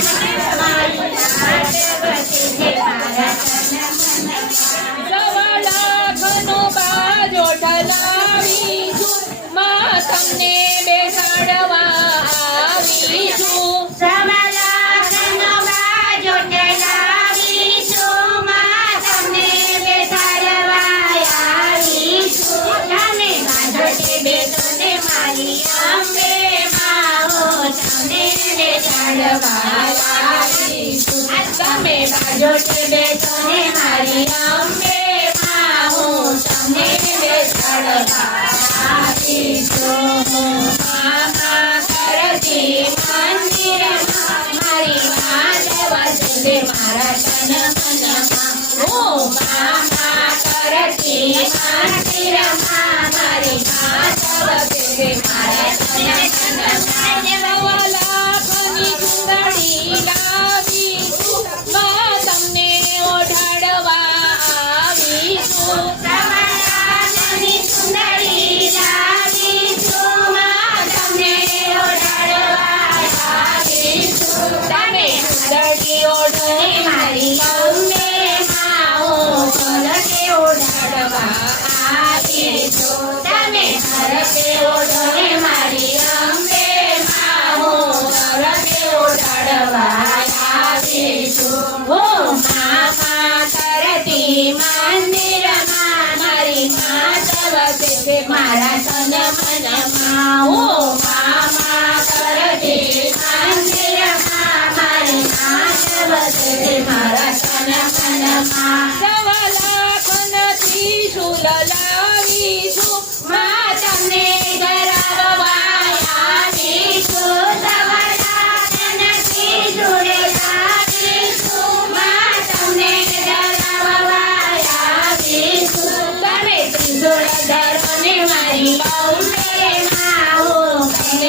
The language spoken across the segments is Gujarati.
guys. પારી તમે બાજો છે બે તને મારી અંબે માં હું તમને બે સ્થળ પારી મામા કરતી મંદિર મારી માં દેવા છે મારા તન મનમાં હું મામા કરતી મંદિર મારી માં દેવા છે મારા આપી જો તમે હરપે ઓઢો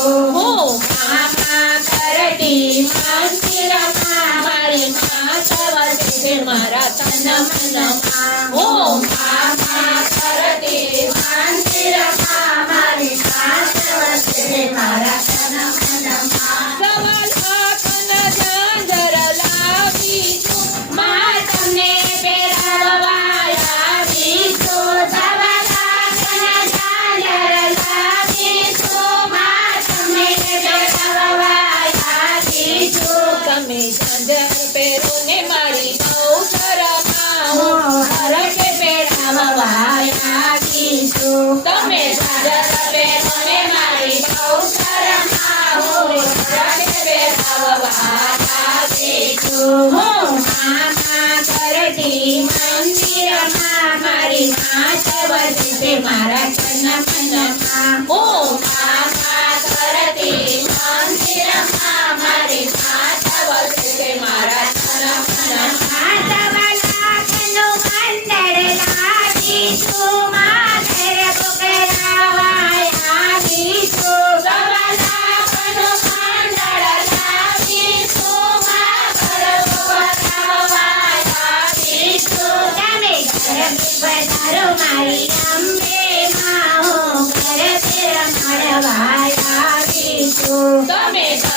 Oh. Tá Amén.